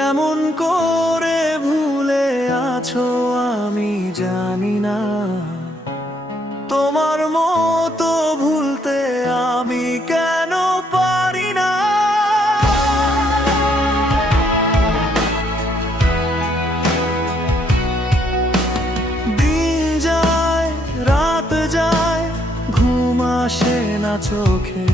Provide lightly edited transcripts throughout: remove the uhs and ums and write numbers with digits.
কেমন করে ভুলে আছো আমি জানি না, তোমার মতো ভুলতে আমি কেন পারি না। দিন যায় রাত যায় ঘুম আসে না চোখে,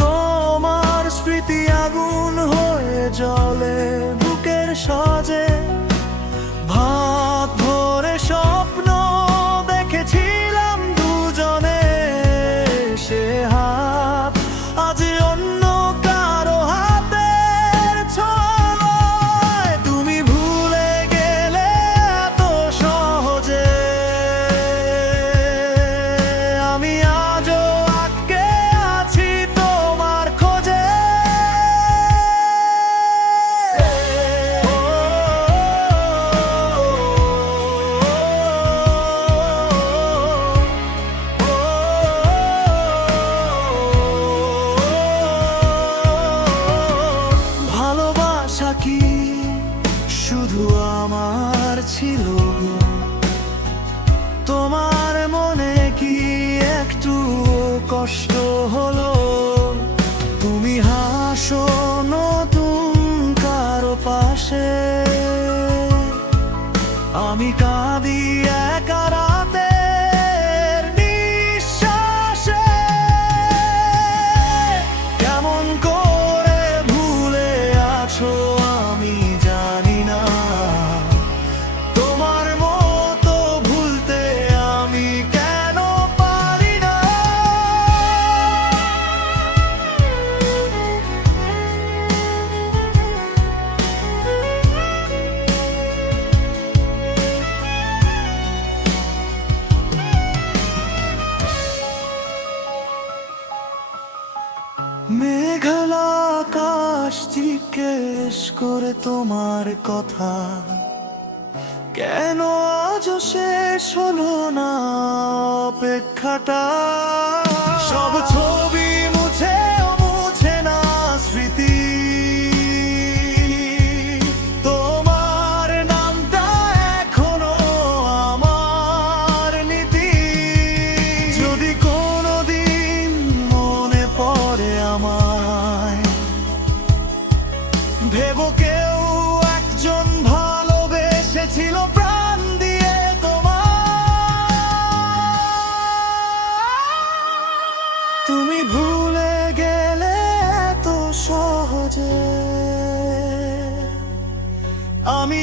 তোমার স্মৃতি আগুন হয়ে জ্বলে বুকের সাজে। ভাত ভরে স্বপ্ন দেখেছিলাম দুজনে, সে হাত আজ অন্য কারো হাতের ছোঁয়ায়। তুমি ভুলে গেলে এত সহজে, আমি আজও আটকে আছি তোমার খোঁজে। ভালোবাসা কি শুধু আমার ছিল? তোমার মনে কি একটু কষ্ট হলো? তুমি হাসো নতুন কারো পাশে, আমি কাঁদি একা রাতের নিঃশ্বাসে। কেমন করে ভুলে আছো আমি জানি না, তোমার মতো ভুলতে আমি কেন পারি না। মেঘলা আকাশ জিজ্ঞেস করে তোমার কথা, কেন আজও শেষ হলো না অপেক্ষাটা? সব ছবি মুছেও মুছে না স্মৃতি, তোমার নামটা এখনো আমার নীতি। যদি কোনোদিন মনে পড়ে আমায়, ভেবো কেউ একজন ভালোবেসেছিল প্রাণ দিয়ে তোমায়। তুমি ভুলে গেলে এত সহজে, আমি